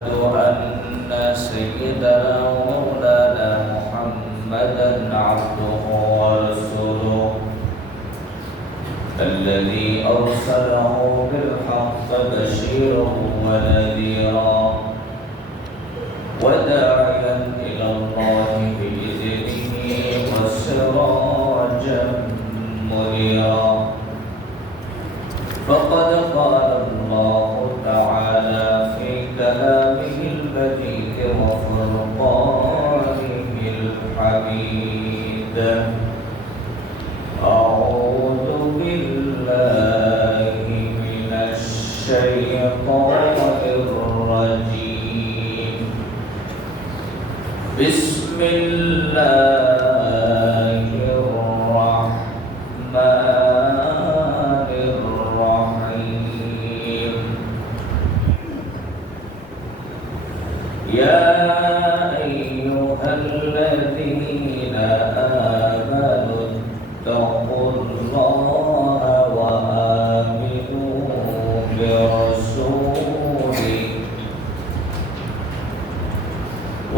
أن سيدنا ومولانا محمدا عبده ورسوله الذي أرسله بالحق بشيرا ونذيرا وداعيا إلى الله بإذنه وسراجا منيرا. فقد قال الله تعالى في كلامه المجيد وفرقانه الحميد: أعوذ بالله من الشيطان الرجيم. بسم الله الرحمن الرحيم. يا أيها الذين آمنوا اتقوا الله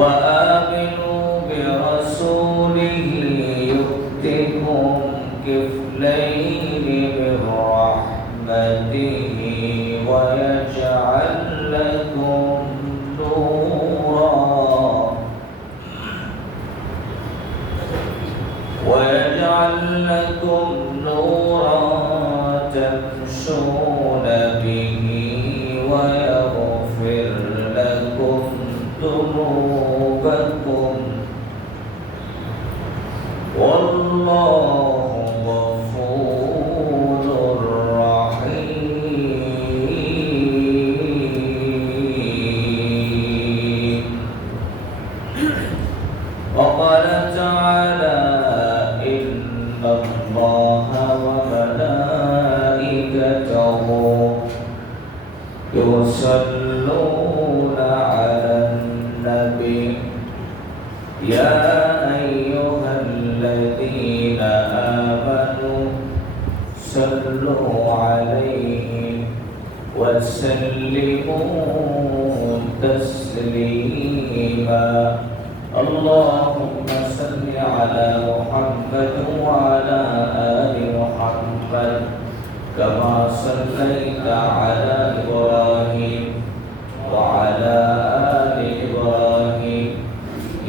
وآمنوا برسوله يؤتكم كفلين من رحمته ويجعل لكم نورا تمشون به ويغفر لكم ذنوبكم والله غفور رحيم. وقال تعالى: إن الله وملائكته يصلون على النبي يا أيها الذين آمنوا صلوا عليه وسلموا تسليما. اللهم صل على محمد وعلى آل محمد كما صليت على إبراهيم وعلى آل إبراهيم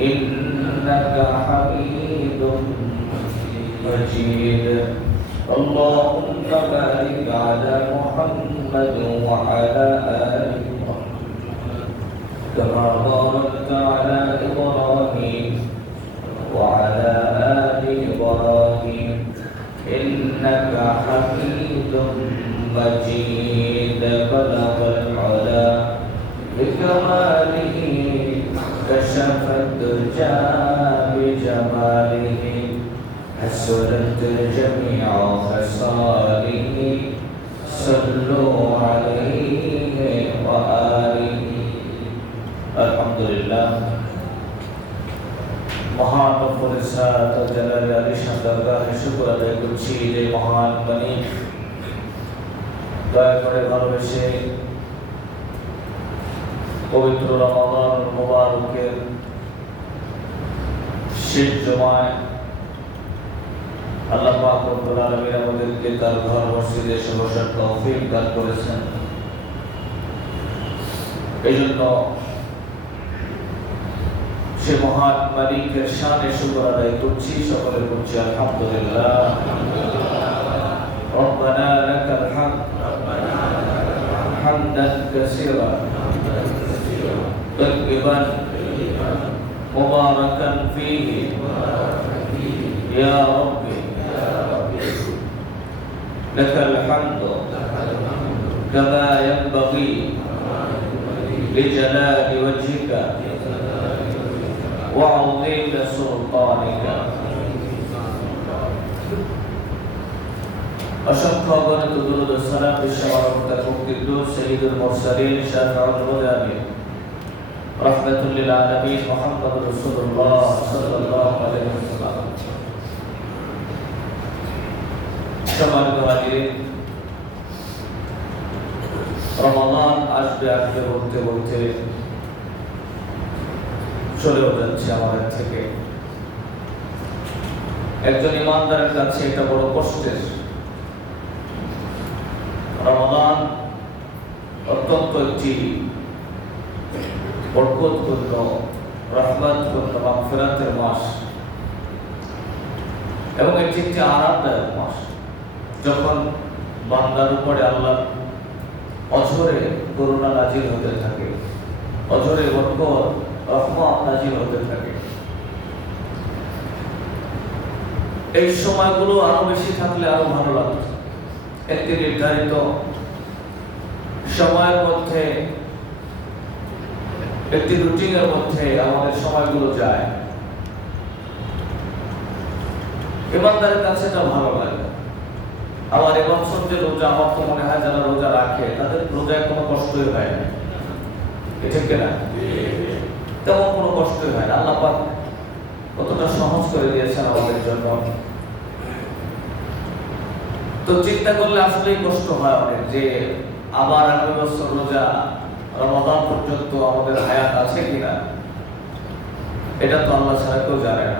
إنك حميد مجيد. اللهم بارك على محمد وعلى آل محمد كما باركت على إبراهيم وعلى آل إبراهيم إنك حميد مجيد. بلغ العلا بكماله كشف الدجى بجماله حسنت جميع خصاله صلوا عليه وآله. আলহামদুলিল্লাহ, মহান রব্বুল ইজ্জত ও জালালের আলিশান দরবারে শুকর আদায় করছি যে মহান মালিক দয়া করে ভালোবেসে পবিত্র রমাদান মুবারকের শেষ জুমায় আল্লাহ পাক রব্বুল আলামিন আমাদেরকে তার ঘর মসজিদে এসে বসার তৌফিক দান করেছেন। এই জন্য সে মহান মালিকের শানে শুকর আদায় করছি, সকলে করছি আলহামদুলিল্লাহ। রব্বানা লাকাল হামদ হামদান কাসীরা তাইয়িবান মুবারাকান ফীহি ইয়া রাব্বি লাকাল হামদু কামা ইয়ানবাগী লিজালালি ওয়াজহিকা وعظيم سلطانك। أشكر أن تدرد السلام بالشعر وتكون سيد المرسلين شافع الغلام رحمة للعالمين محمد رسول الله صلى الله عليه وسلم। সম্মানিত হাজির, রমাদান আসবে আসবে বলতে বলতে চলেও যাচ্ছে আমাদের থেকে। একজন ইমানদারের কাছে এটা বড় কষ্টের। রমাদান অত্যন্ত একটি বরকতপূর্ণ, রহমতপূর্ণ, মাগফিরাতের মাস এবং এটি একটি আরামদায়ক মাস। যখন বান্দার উপরে আল্লাহ অঝরে করুণা নাজিল হতে থাকে, অঝরে বরকত রহমত নাজিল হতে থাকে। এই সময়গুলো আরো বেশি থাকলে আরো ভালো লাগতো। একটি নির্ধারিত সময়ের মধ্যে, একটি রুটিনের মধ্যে আমাদের সময়গুলো যায়। ইমানদারের কাছে এটা ভালো লাগে। আবার এবছর যে রোজা, আমার তো মনে হয় যারা রোজা রাখে তাদের রোজায় কোনো কষ্টই হয় না, ঠিক কিনা? তেমন কোনো কষ্টই হয় না। আল্লাহ পাক কতটা সহজ করে দিয়েছেন আমাদের জন্য। তো চিন্তা করলে আসলেই কষ্ট হয় অনেক, যে আবার আগামী বছর রোজা, রমাদান পর্যন্ত আমাদের হায়াত আছে কিনা, এটা তো আল্লাহ ছাড়া কেউ জানে না।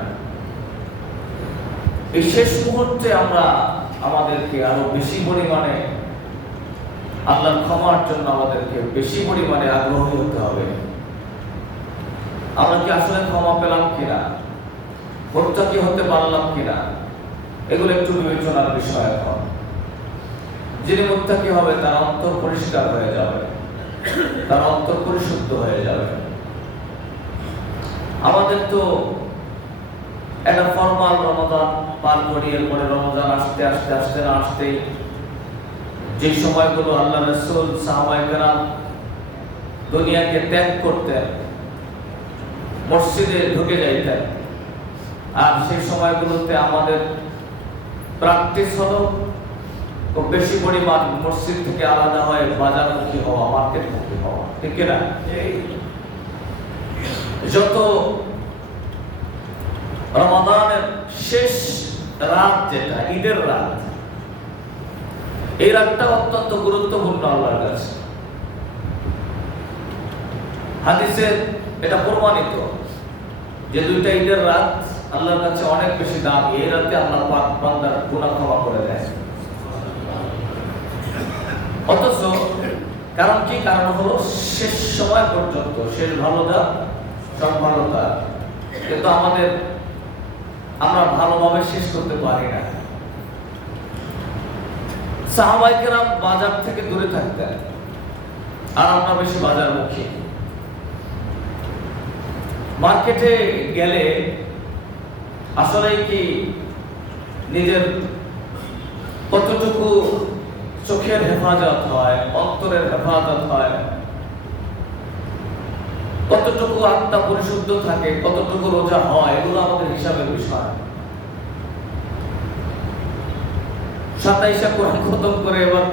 এই শেষ মুহূর্তে আমরা আমাদেরকে আরো বেশি পরিমাণে আল্লাহর ক্ষমার জন্য আমাদেরকে বেশি পরিমাণে আগ্রহী হতে হবে। আমরা কি আসলে ক্ষমা পেলাম কিনা, মুত্তাকি হতে পারলাম কিনা, এগুলো একটু বিবেচনার বিষয়। এখন যিনি মুত্তাকি হবে তার অন্তর পরিষ্কার হয়ে যাবে, তার অন্তর পরিশুদ্ধ হয়ে যাবে। আমাদের তো একটা ফরমাল রমাদান পার করি, এরপরে রমজান আসতে আসতে আসতে না আসতেই যে সময়গুলো আল্লাহ রাসূল সাহাবায়ে কেরাম দুনিয়াকে ত্যাগ করতেন, মসজিদে ঢুকে যাইতেন, আর সেই সময়গুলোতে আমাদের প্র্যাকটিস হলো খুব বেশি পরিমাণ মসজিদ থেকে আলাদা হয়ে বাজারমুখী হওয়া, মার্কেটমুখী হওয়া, ঠিক কিনা? যত রমাদানের শেষ রাত, যেটা ঈদের রাত, এই রাতটা অত্যন্ত গুরুত্বপূর্ণ আল্লাহর কাছে। হাদিসে এটা প্রমাণিত যে দুইটা ঈদের রাত আল্লাহর কাছে অনেক বেশি দামি। এই রাতে আল্লাহ পাক বান্দার গুনাহ ক্ষমা করে দেয়। অথচ কারণ কি? কারণ হলো শেষ সময় পর্যন্ত, শেষ ভালোটা সব ভালোটা, কিন্তু আমরা ভালোভাবে শেষ করতে পারি না। সাহাবায়ে কেরাম বাজার থেকে দূরে থাকতেন, আর আমরা বেশি বাজারমুখী। মার্কেটে গেলে আসলে কি নিজের কতটুকু চোখের হেফাজত হয়, অন্তরের হেফাজত হয়, কতটুকু আত্মা পরিশুদ্ধ থাকে, কতটুকু রোজা হয়, এগুলো আমাদের হিসাবের বিষয়। 27 কোরআন খতম করে এবার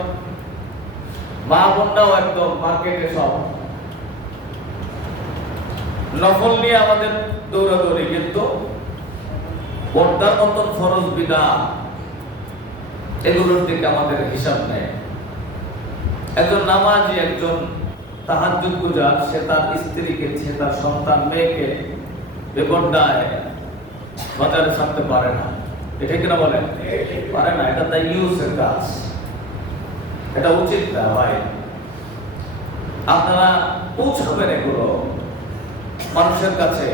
মা বোনরাও একদম মার্কেটে সব নফল নিয়ে আমাদের দৌড়াদৌড়ি, কিন্তু পর্দার মতন ফরজ বিধান এগুলোর দিকে আমাদের হিসাব নেই। একজন নামাজি, একজন তাহাজ্জুদ গুজার, সে তার স্ত্রীকে, সে তার সন্তান মেয়েকে বেপর্দায় বাজারে ছাড়তে পারে না, এটা কিনা বলেন? পারে না। এটা তাই ইউজের কাজ, এটা উচিত না ভাই। আপনারা পৌঁছাবেন এগুলো মানুষের কাছে,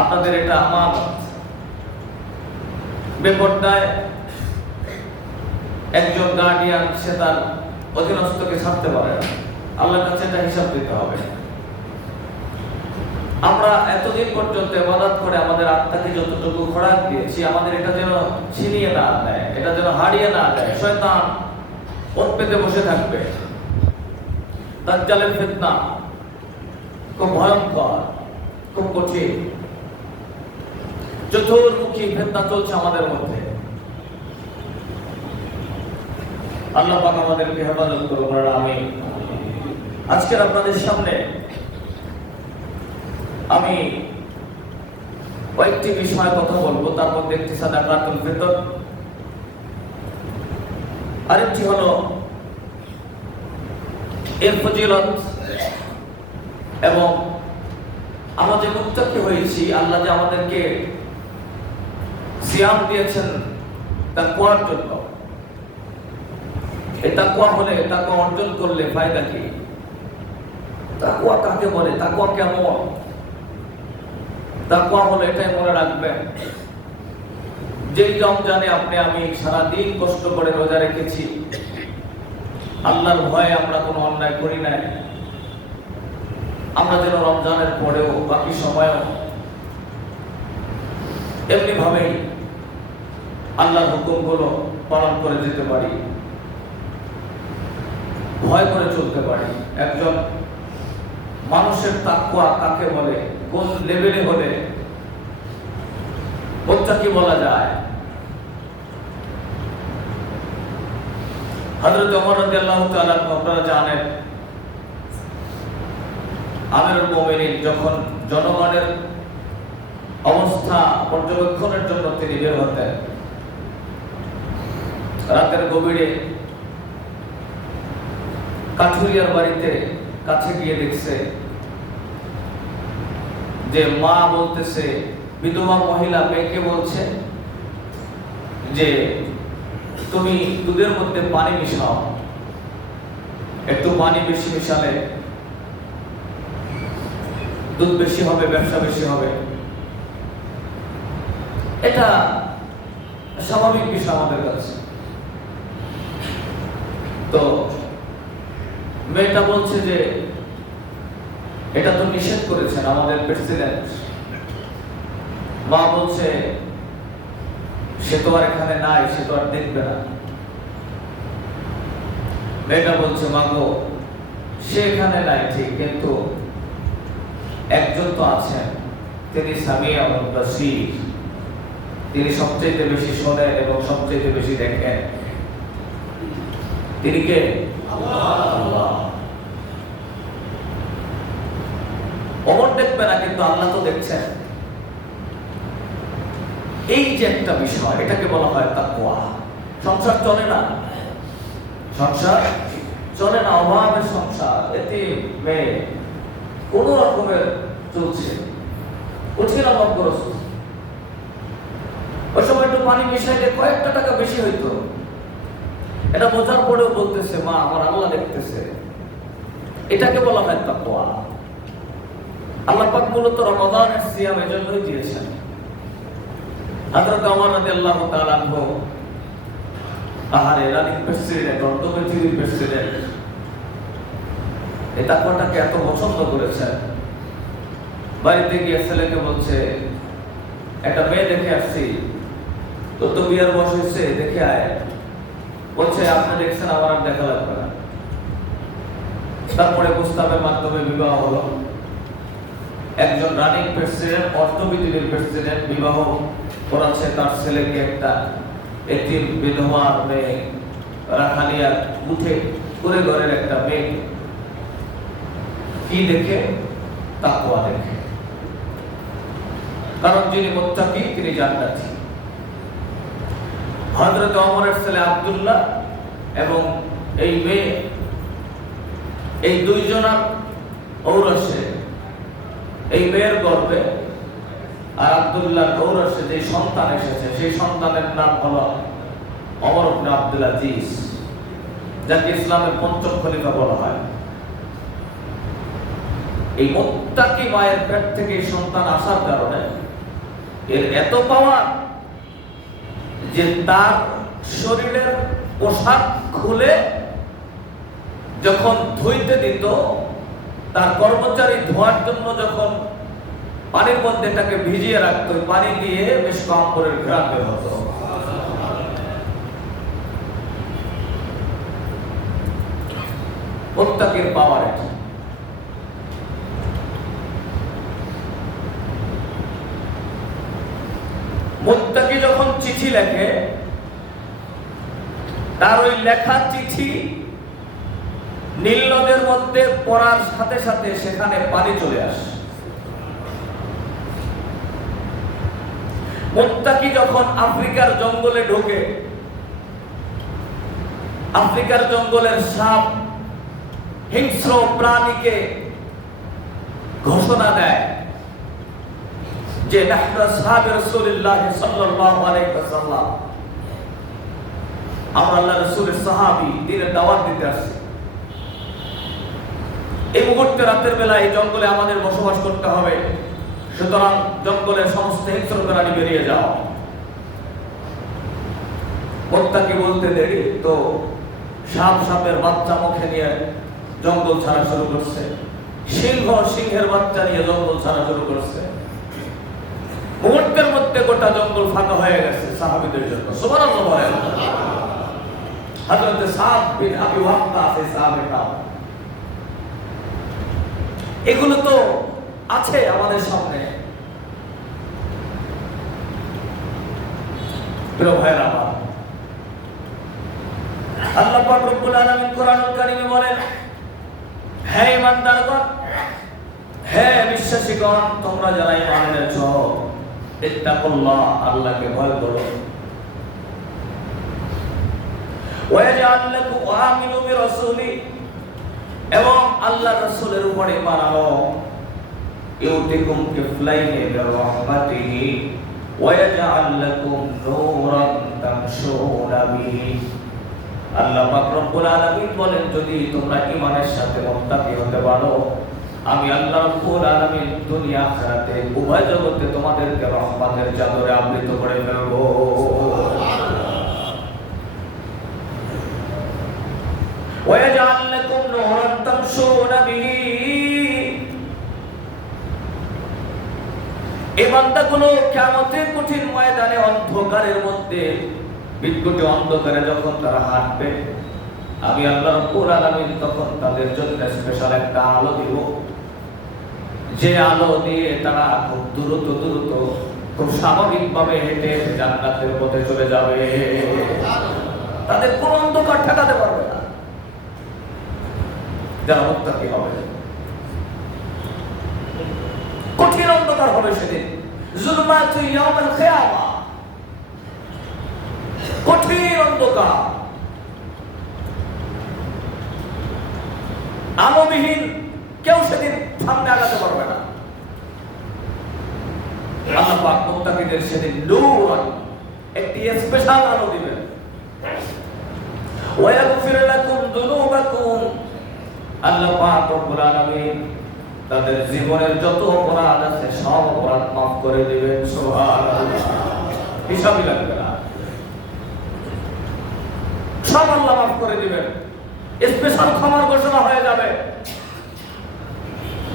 আপনাদের এটা আমানত। বেপর্দায় একজন গার্ডিয়ান সে তার অধীনস্থকে ছাড়তে পারে না, আল্লাহর কাছে এটা হিসাব দিতে হবে। আমরা এতদিন পর্যন্ত ইবাদত করে আমাদের আত্মাকে যতটুকু খোরাক দিয়েছি, আমাদের এটা যেন ছিনিয়ে না নেয়, এটা যেন হারিয়ে না যায়। শয়তান ওত পেতে বসে থাকবে। দাজ্জালের ফিতনা খুব ভয়ঙ্কর, খুব কঠিন, চতুর্মুখী ফিতনা চলছে আমাদের মধ্যে। আল্লাহ পাক আমাদেরকে হেফাজত করুন, আমিন। আজকের আপনাদের সামনে আমি কয়েকটি বিষয় কথা বলবো, তার মধ্যে একটি সাদাকাতুল ফিতর, আরেকটি হলো এর ফজিলত এবং আমরা যে মুত্তাকি হয়েছি, আল্লাহ যে আমাদেরকে সিয়াম দিয়েছেন তাকওয়ার জন্য। এই তাকওয়া হলে, তাকওয়া অর্জন করলে ফায়দা কি? তাকওয়া কাকে বলে? তাকওয়া কেমন? তাকওয়া হলো এটাই মনে রাখবেন, যেই রমজানে আপনি আমি সারাদিন কষ্ট করে রোজা রেখেছি, আল্লাহর ভয়ে আমরা কোনো অন্যায় করি নাই, আমরা যেন রমজানের পরেও বাকি সময়ও এমনি ভাবেই আল্লাহর হুকুমগুলো পালন করে যেতে পারি, ভয় করে চলতে পারি। একজন মানুষের তাকওয়া কাকে বলে, কোন লেভেলে হলে মুত্তাকি বলা যায়? হযরত ওমর রাদিয়াল্লাহু তাআলা আপনারা জানেন, আমিরুল মুমিনিন যখন জনগণের অবস্থা পর্যবেক্ষণের জন্য তিনি বের হতেন, রাতের গভীরে কাঠুরিয়ার বাড়িতে কাছে গিয়ে দেখছে যে মা বলতেছে, বিধবা মহিলা মেয়েকে বলছে যে তুমি দুধের মধ্যে পানি মিশাও, একটু পানি বেশি মিশালে দুধ বেশি হবে, ব্যবসা বেশি হবে। এটা স্বাভাবিক বিষয় আমাদের কাছে। তো মেয়েটা বলছে যে এটা তো নিষেধ করেছেন আমাদের প্রেসিডেন্ট। মা বলছে সে তো আর এখানে নাই, সে তো আর দেখবে না। মেয়েটা বলছে মা গো, সে এখানে নাই ঠিক, কিন্তু একজন তো আছেন, তিনি সামিউল বাসীর, তিনি সবচেয়ে বেশি শোনেন এবং সবচেয়ে বেশি দেখেন। তিনি কে? আল্লাহ। ওমর দেখবে না, কিন্তু আল্লাহ তো দেখছেন। এই যে একটা বিষয়, এটাকে বলা হয় তাকওয়া। সংসার চলে না, সংসার চলে না, অভাবের সংসার, এতিম মেয়ে কোন রকমের চলছে, কঠিন অভাবগ্রস্ত। ওই সময় একটু পানি মিশাইলে কয়েকটা টাকা বেশি হইতো, এটা বোঝার পরেও বলতেছে মা আমার আল্লাহ দেখতেছে। এটাকে বলা হয় তাকওয়া। আল্লাহ পাক মূলত রমাদানের সিয়াম এজন্যই দিয়েছেন। হযরত ওমর রাদিয়াল্লাহু তাআলা আনহু আহারে রানিং প্রেসিডেন্ট, অর্থমন্ত্রীর প্রেসিডেন্ট, এই তাকওয়াটাকে এত পছন্দ করেছেন। বাড়িতে গিয়ে ছেলেকে বলছে একটা মেয়ে দেখে আসছি, তোর তো বিয়ের বয়স হয়েছে, দেখে আয়। বলছে আপনি দেখছেন, আমার আর দেখা লাগবে না। তারপরে প্রস্তাবের মাধ্যমে বিবাহ হলো। একজন রানিং প্রেসিডেন্ট, অর্থবিধির প্রেসিডেন্ট বিবাহ করাচ্ছে তার ছেলেকে একটা এতিম বিধবা মেয়ে, রাখালিয়া উঠে করে ঘরের একটা মেয়ে। কি দেখে? তাকওয়া দেখে। কারণ যিনি মুত্তাকি তিনি জান্নাতি। হযরত ওমরের ছেলে আব্দুল্লাহ এবং এই মেয়ে, এই দুইজনের ঔরসে, এই মেয়ের গর্ভে আর আব্দুল্লাহর ঔরসে যে সন্তান এসেছে, সেই সন্তানের নাম হলো ওমর ইবনে আব্দুল আজিজ, যাকে ইসলামের পঞ্চম খলিফা বলা হয়। এই মুত্তাকি মায়ের পেট থেকে এই সন্তান আসার কারণে এর এত পাওয়ার যে তার শরীরের পোশাক খুলে যখন ধুইতে দিত, তার কর্মচারী ধোয়ার জন্য যখন পানির মধ্যে তাকে ভিজিয়ে রাখতো, পানি দিয়ে মিশক আম্বরের ঘ্রাণ বের হতো। মুত্তাকির পাওয়ার এটা। মুত্তাকি যখন চিঠি লেখে, তার ওই লেখা চিঠি নীল নদের মধ্যে পড়ার সাথে সাথে সেখানে পানি চলে আসে। মুত্তাকি যখন আফ্রিকার জঙ্গলে ঢোকে, আফ্রিকার জঙ্গলের সাপ হিংস্র প্রাণীকে ঘোষণা দেয় যে নাহনু আসহাবে রাসূলুল্লাহ সাল্লাল্লাহু আলাইহি ওয়াসাল্লাম, আমরা আল্লাহর রাসূলের সাহাবী, দ্বীনের দাওয়াত দিতে আসছি। এই মুহূর্তে রাতের বেলা এই জঙ্গলে আমাদের বসবাস করতে হবে। সুতরাং জঙ্গলের সমস্ত হিংস্র প্রাণী বেরিয়ে যাও। মুত্তাকি বলতে দেরি তো সাপের বাচ্চা মুখে নিয়ে জঙ্গল ছাড়া শুরু করছে, সিংহের বাচ্চা নিয়ে জঙ্গল ছাড়া শুরু করছে। মুহূর্তের মধ্যে গোটা জঙ্গল ফাঁকা হয়ে গেছে সাহাবীদের জন্য। সুবহানাল্লাহ বলেন। হযরত সাদ বিন আবি ওয়াক্কাস সাহাবী নাম। এগুলো তো আছে আমাদের সামনে। প্রিয় ভাইরা আমার, আল্লাহ পাক রব্বুল আলামিন কোরআনুল কারীমে বলেন, হে ঈমানদারগণ, হে বিশ্বাসীগণ, তোমরা যারা ঈমান এনেছো, ইত্তাকুল্লাহ, আল্লাহকে ভয় করো। ওয়াজআল লাকুম আমিনু বিরাসূলি, এবং আল্লাহর রাসূলের উপর ঈমান আনো। ইউতিকুম কিফলাইনি মির রাহমাতিহি ওয়াজআল লাকুম নূরান তামশুনা বিহি। আল্লাহ পাক রব্বুল আলামিন বলেন, যদি তোমরা ঈমানের সাথে মুত্তাকি হতে পারো, আমি আল্লাহ রব্বুল আলামিন দুনিয়া আখিরাতে উভয় জগতে তোমাদেরকে রহমতের চাদরে আবৃত করে ফেলব। ওয়াজআল লাকুম নূরান তামশুনা বিহি। এই বান্দাগুলো কিয়ামতের কঠিন ময়দানে অন্ধকারের মধ্যে, বিকট অন্ধকারে যখন তারা হাঁটবে, আমি আল্লাহ রাব্বুল আলামিন তখন তাদের জন্য স্পেশাল একটা আলো দিব, যে আলো দিয়ে তারা খুব দ্রুত খুব স্বাভাবিকভাবে হেঁটে জান্নাতের পথে চলে যাবে। তাদের কোনো অন্ধকার ঠেকাতে পারবে না যারা মুত্তাকি হবে। কঠিন অন্ধকার হবে সেদিন, যুলমাতু ইয়াউমুল কিয়ামা, কঠিন অন্ধকার, আলোবিহীন, কেউ সেদিন সামনে আগাতে পারবে না। আল্লাহ পাক মুত্তাকিদের সেদিন নূর, একটি স্পেশাল আলো দিবেন। ওয়ায়াগফির লাকুম যুনুবাকুম, আল্লাহ পাক রব্বুল আলামিন তাদের জীবনের যত অপরাধ আছে সব অপরাধ মাফ করে দিবেন। সুবহানাল্লাহ, হিসাবই লাগবে না, সব আল্লাহ মাফ করে দিবেন। স্পেশাল ক্ষমার ঘোষণা হয়ে যাবে।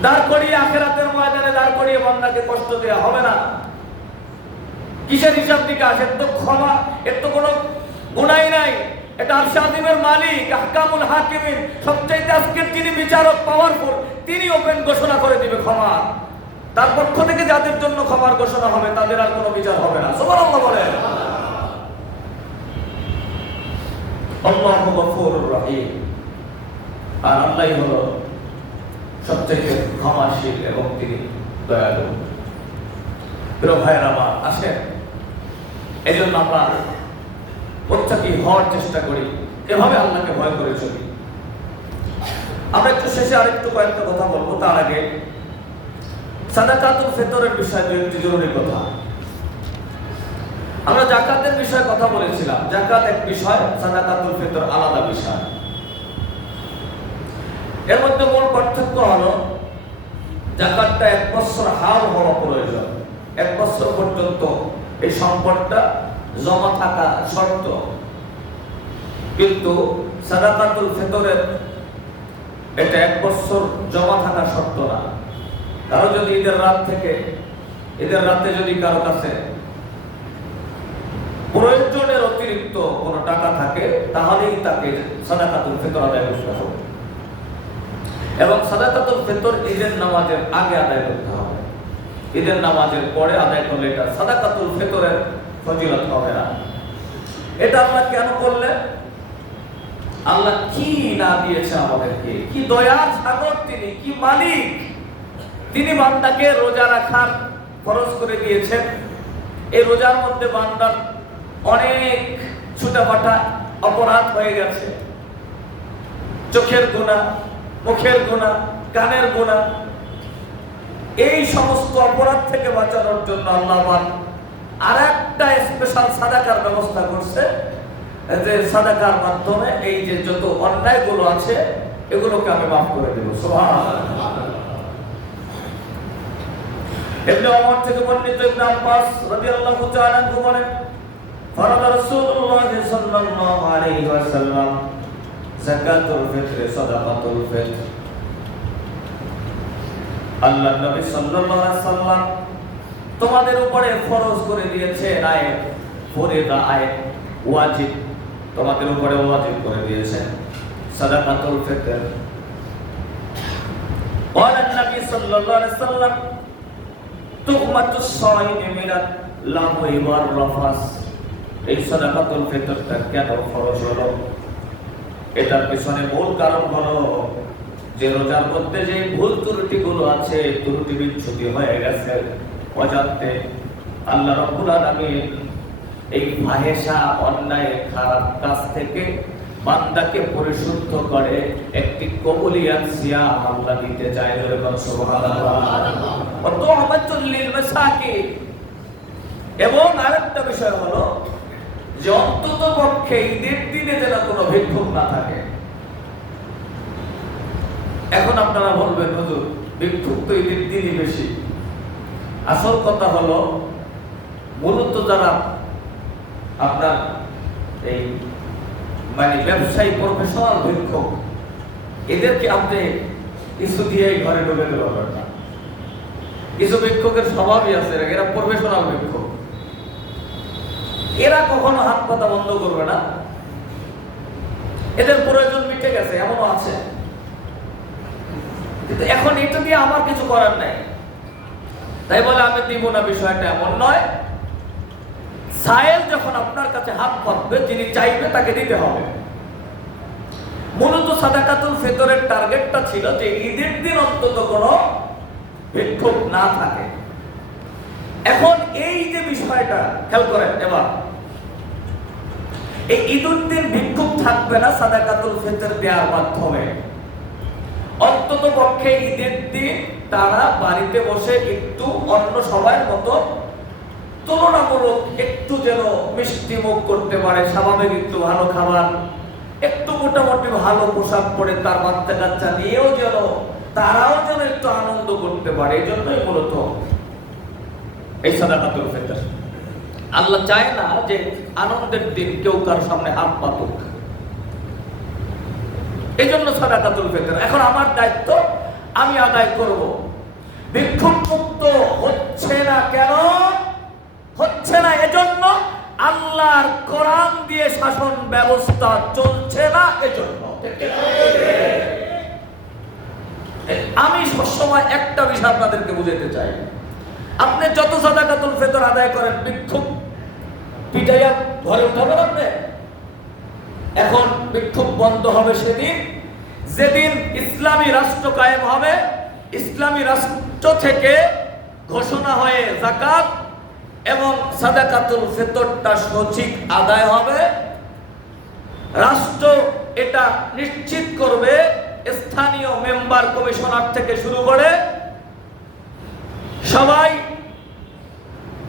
দাঁড় করিয়ে আখিরাতের ময়দানে দাঁড় করিয়ে বান্দাকে কষ্ট দেওয়া হবে না। কিসের হিসাব নিকাশ? এর তো ক্ষমা, এর তো কোনো গুনাহ নাই। এটা আরশ আযীমের মালিক, আহকামুল হাকিমিন, সবচাইতে আজকের যিনি বিচারক, পাওয়ারফুল, তিনি ওপেন ঘোষণা করে দিবে ক্ষমা। তার পক্ষ থেকে যাদের জন্য ক্ষমার ঘোষণা হবে তাদের আর কোনো বিচার হবে না। সুবহানাল্লাহ বলেন। আল্লাহু গফুরুর রহিম, আর আল্লাহই হলো সবচেয়ে ক্ষমাশীল এবং তিনি দয়ালু। প্রিয় ভাইয়েরা আমার, আসেন এই জন্য আমরা মুত্তাকি হওয়ার চেষ্টা করি, এভাবে আল্লাহকে ভয় করে চলি। আমরা একটু শেষে আরেকটু কয়েকটা কথা বলবো। তার আগে সাদাকাতুল ফিতরের বিষয়ে একটি জরুরি কথা। আমরা যাকাতের বিষয়ে কথা বলেছিলাম। যাকাত এক বিষয়, সাদাকাতুল ফিতর আলাদা বিষয়। এর মধ্যে মূল পার্থক্য হলো যাকাতটা 1 বছর হাল হওয়া প্রয়োজন। 1 বছর পর্যন্ত এই সম্পদটা জমা থাকা শর্ত। কিন্তু সাদাকাতুল ফিতরের এটা 1 বছর জমা থাকা শর্ত না। কারো যদি ঈদের রাতে যদি কারো কাছে প্রয়োজনের অতিরিক্ত কোনো টাকা থাকে, তাহলেই তাকে সাদাকাতুল ফিতর আদায় করতে হবে। এবং সাদাকাতুল ফিতর ঈদের নামাজের আগে আদায় করতে হবে। ঈদের নামাজের পরে আদায় করলে এটা সাদাকাতুল ফিতরের ফজিলত হবে না। এটা আল্লাহ কেন করলেন? আল্লাহ কি না দিয়েছে আমাদেরকে, কি দয়ার সাগর তিনি, কি মালিক। তিনি বান্দাকে রোজা রাখার ফরজ করে দিয়েছেন। এই রোজার মধ্যে বান্দার অনেক ছোটখাটো অপরাধ হয়ে গেছে। চোখের গুনাহ, মুখের গুনাহ, কানের গুনাহ, এই সমস্ত অপরাধ থেকে বাঁচানোর জন্য আল্লাহ আর একটা স্পেশাল সাদাকার ব্যবস্থা করছে, যে সাদাকার মাধ্যমে এই যে যত অন্যায়গুলো আছে এগুলোকে আমি মাফ করে দেব। সুবহানাল্লাহ। ইবনে ওমর থেকে বর্ণিত, ইবনে আব্বাস রাদিয়াল্লাহু তাআলা আনহু বলেন, ফরদ রাসূলুল্লাহ সাল্লাল্লাহু আলাইহি ওয়াসাল্লাম যাকাতুল ফিতর সাদাকাতুল ফিতর। আল্লাহ নবী সাল্লাল্লাহু আলাইহি ওয়াসাল্লাম তোমাদের উপরে ফরজ করে দিয়েছেন, আয়াত ফরিদা, আয়াত ওয়াজিব, তোমাদের উপরে ওয়াজিব করে দিয়েছেন সাদাকাতুল ফিতর। قال النبي صلى الله عليه وسلم تهمة الصائم من اللغو والرفث। এই সাদাকাতুল ফিতরটা কেন ফরজ হলো? এটার পিছনে মূল কারণ হলো যে রোজার মধ্যে যে ভুল ত্রুটিগুলো আছে, ত্রুটি বিচ্যুতি হয়ে গেছে অজান্তে, আল্লাহ রাব্বুল আলামিন এই ফাহেশা, অন্যায়, খারাপ কাজ থেকে বান্দাকে পরিশুদ্ধ করে একটি কবুলিয়াত সিয়াম আল্লাহ দিতে চায়। সুবহানাল্লাহ। ওয়া তুহমাতুল লিল মাসাকিন। এবং আরেকটা বিষয় হলো যে অন্তত পক্ষে ঈদের দিনে যেন কোনো ভিক্ষুক না থাকে। এখন আপনারা বলবেন, হুজুর ভিক্ষুক তো ঈদের দিনই বেশি। আসল কথা হলো মূলত যারা আপনার এই মানে ব্যবসায়ী প্রফেশনাল ভিক্ষুক, এদেরকে আপনি কিছু দিয়েই ঘরে ঢুকে দিতে পারবেন না। কিছু ভিক্ষুকের স্বভাবই আছে, এরা প্রফেশনাল ভিক্ষুক, এরা কখনো হাত পাতা বন্ধ করবে না, এদের প্রয়োজন মিটে গেছে, এমনও আছে। কিন্তু এখন এটা দিয়ে আমার কিছু করার নাই, তাই বলে আমি দিব না, বিষয়টা এমন নয়। সায়েল যখন আপনার কাছে হাত পাতবে, যিনি চাইবে তাকে দিতে হবে। মূলত সাদাকাতুল ফিতরের টার্গেটটা ছিল যে ঈদের দিন অন্তত কোনো ভিক্ষুক না থাকে। এখন এই যে বিষয়টা খেয়াল করেন, এবার এই ঈদের দিন ভিক্ষুক থাকবে না সাদাকাতুল ফিতর দেওয়ার মাধ্যমে। অন্তত পক্ষে ঈদের দিন তারা বাড়িতে বসে একটু অন্য সবার মতো তুলনামূলক একটু যেন মিষ্টি মুখ করতে পারে, স্বাভাবিক একটু ভালো খাবার, একটু মোটামুটি ভালো পোশাক পরে তার বাচ্চা কাচ্চা নিয়েও যেন তারাও যেন একটু আনন্দ করতে পারে। এই জন্যই মূলত এই সাদাকাতুল ফিতর। আল্লাহ চায় না যে আনন্দের দিন কেউ কারোর সামনে হাত পাতুক, এই জন্য সাদাকাতুল ফিতর। এখন আমার দায়িত্ব আমি আদায় করব। ভিক্ষুক মুক্ত হচ্ছে না কেন? হচ্ছে না এজন্য আল্লাহর কোরআন দিয়ে শাসন ব্যবস্থা চলছে না, এজন্য। আমি সবসময় একটা বিষয় আপনাদেরকে বুঝাতে চাই, আপনি যত সাদাকাতুল ফিতর আদায় করেন, ভিক্ষুক পিটাইয়া ঘরে উঠাবেন আপনি। এখন ভিক্ষুক বন্ধ হবে সেদিন যেদিন ইসলামী রাষ্ট্র কায়েম হবে, ইসলামী রাষ্ট্র থেকে ঘোষণা হয়ে যাকাত এবং সাদাকাতুল ফিতরটা সঠিক আদায় হবে। রাষ্ট্র এটা নিশ্চিত করবে, স্থানীয় মেম্বার কমিশনার থেকে শুরু করে সবাই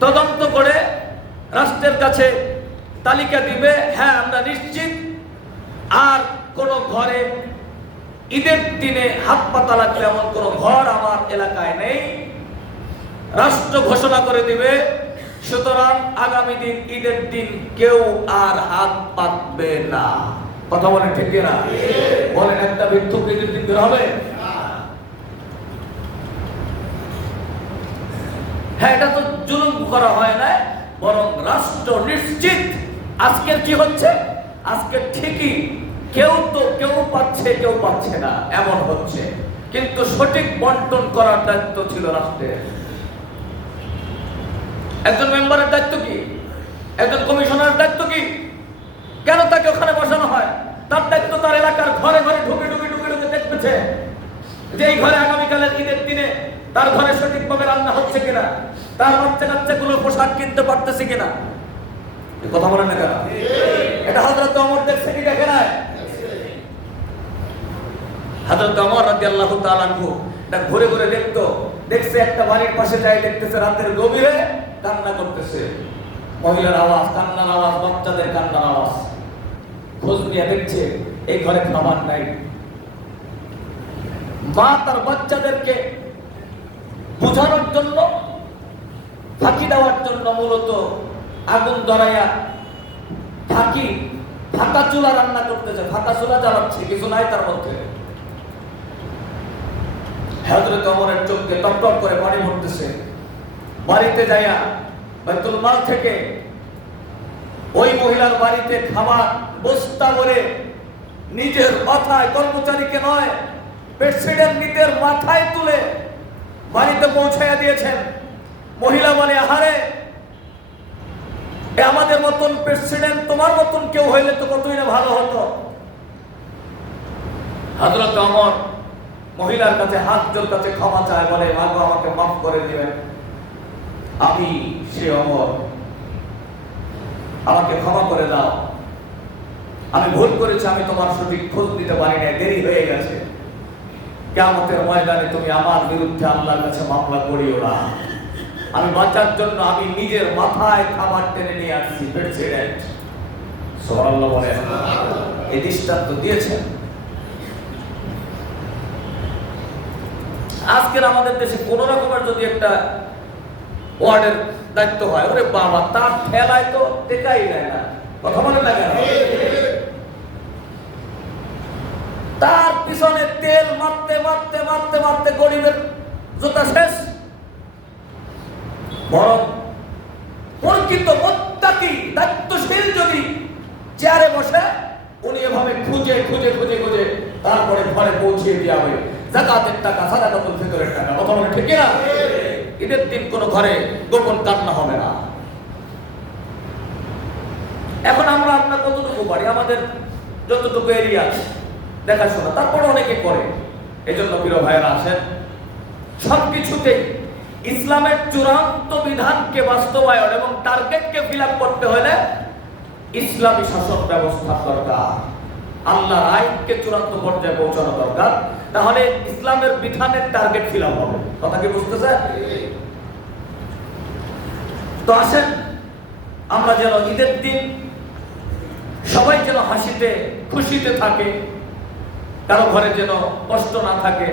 তদন্ত করে রাষ্ট্রের কাছে তালিকা দিবে, হ্যাঁ আমরা নিশ্চিত আর কোন ঘরে ঈদের দিনে হাত পাতা লাগবে এমন কোন ঘর আমার এলাকায় নেই। রাষ্ট্র ঘোষণা করে দিবে, সুতরাং আগামী দিন ঈদের দিন কেউ আর হাত পাতবে না। কথা বলেন ঠিক না? বলেন একটা ভিক্ষুক ঈদের দিন বের হবে? হ্যাঁ, এটা তো জুলুম করা হয় না, বরং রাষ্ট্র নিশ্চিত। আজকের কি হচ্ছে? আজকে ঠিকই কেউ পাচ্ছে কেউ পাচ্ছে না এমন হচ্ছে, কিন্তু সঠিক বন্টন করার দায়িত্ব ছিল রাষ্ট্রের। একজন মেম্বারের দায়িত্ব কি? একজন কমিশনারের দায়িত্ব কি? কেন তাকে ওখানে বসানো হয়? তার দায়িত্ব তার এলাকার ঘরে ঘরে ঢুকে দেখতেছে যে এই ঘরে আগামীকালের ঈদের দিনে তার ঘরে সঠিকভাবে রান্না হচ্ছে কিনা, তার বাচ্চা কাচ্চাগুলো পোশাক কিনতে পারতেছে কিনা। কথা বলেন না কেন? এটা হযরত ওমর দেখছে কি দেখে নাই? হযরত ওমর রাদিয়াল্লাহু তাআলা আনহু ঘুরে ঘুরে দেখছে একটা বাড়ির পাশে যাই, দেখতেছে রাতের গভীরে কান্না করতেছে, মহিলার আওয়াজ, কান্নার আওয়াজ, বাচ্চাদের কান্নার আওয়াজ। খোঁজ নিয়ে দেখছে এই ঘরে খাবার নাই। মা তার বাচ্চাদেরকে বোঝানোর জন্য, ফাঁকি দেওয়ার জন্য মূলত আগুন ধরাইয়া ফাঁকা চুলা রান্না করতেছে, ফাঁকা চুলা জ্বালাচ্ছে, কিছু নাই তার মধ্যে। হযরত ওমরের চোখে টপটপ করে পানি পড়তেছে। বাড়িতে যাইয়া বাইতুল মাল থেকে ওই মহিলার বাড়িতে খাবার বস্তা ভরে নিজের মাথায়, কর্মচারীকে নয়, প্রেসিডেন্ট নিজের মাথায় তুলে বাড়িতে পৌঁছাইয়া দিয়েছেন। মহিলা বলে, আহারে, আমাদের মতন প্রেসিডেন্ট তোমার মতন কেউ হইলে তো কতই না ভালো হতো। হযরত ওমর মহিলার কাছে হাত জোর কাছে ক্ষমা চায়, বলে, মাগো আমাকে মাফ করে দিবেন, আমি সে ওমর, আমাকে ক্ষমা করে দাও, আমি ভুল করেছি, আমি তোমার সঠিক খোঁজ দিতে পারি না, দেরি হয়ে গেছে। কিয়ামতের ময়দানে তুমি আমার বিরুদ্ধে আল্লাহর কাছে মামলা করিও না। আমি বাঁচার জন্য আমি নিজের মাথায় খাবার টেনে নিয়ে আসছি প্রেসিডেন্ট। সুবহানাল্লাহ বলেন। এই দৃষ্টান্ত দিয়েছেন। আজকের আমাদের দেশে কোন রকমের যদি একটা ওয়ার্ডের দায়িত্ব হয়, ওরে বাবা, তার ঠেলায় তো টেকাই যায় না। কথা বলেন না কেন? তার পিছনে তেল মারতে মারতে মারতে মারতে গরিবের জুতা শেষ। বরং প্রকৃত মুত্তাকি দায়িত্বশীল যদি চেয়ারে বসে, উনি এভাবে খুঁজে খুঁজে খুঁজে খুঁজে তারপরে ঘরে পৌঁছিয়ে দিয়ে হবে যাকাতের টাকা, সাদাকাতুল ফিতরের টাকা। কথা বলে ঠিক না? ঈদের দিন কোনো ঘরে গোপন কান্না হবে না। এখন আমরা আপনার কতটুকু পারি, আমাদের যতটুকু এরিয়া দেখাশোনা, তারপরে অনেকে করে। এই জন্য প্রিয় ভাইয়েরা আসেন, সবকিছুতেই ইসলামের চূড়ান্ত বিধানকে বাস্তবায়ন এবং টার্গেটকে ফিল আপ করতে হলে ইসলামী শাসন ব্যবস্থা দরকার, আল্লাহর আইনকে চূড়ান্ত পর্যায়ে পৌঁছানো দরকার। তাহলে ইসলামের বিধানের টার্গেট ফিল আপ হবে। কথা কি বুঝতেছেন? তো আসেন, আমরা যেন ঈদের দিন সবাই যেন হাসিতে খুশিতে থাকে, কারো ঘরে যেন কষ্ট না থাকে,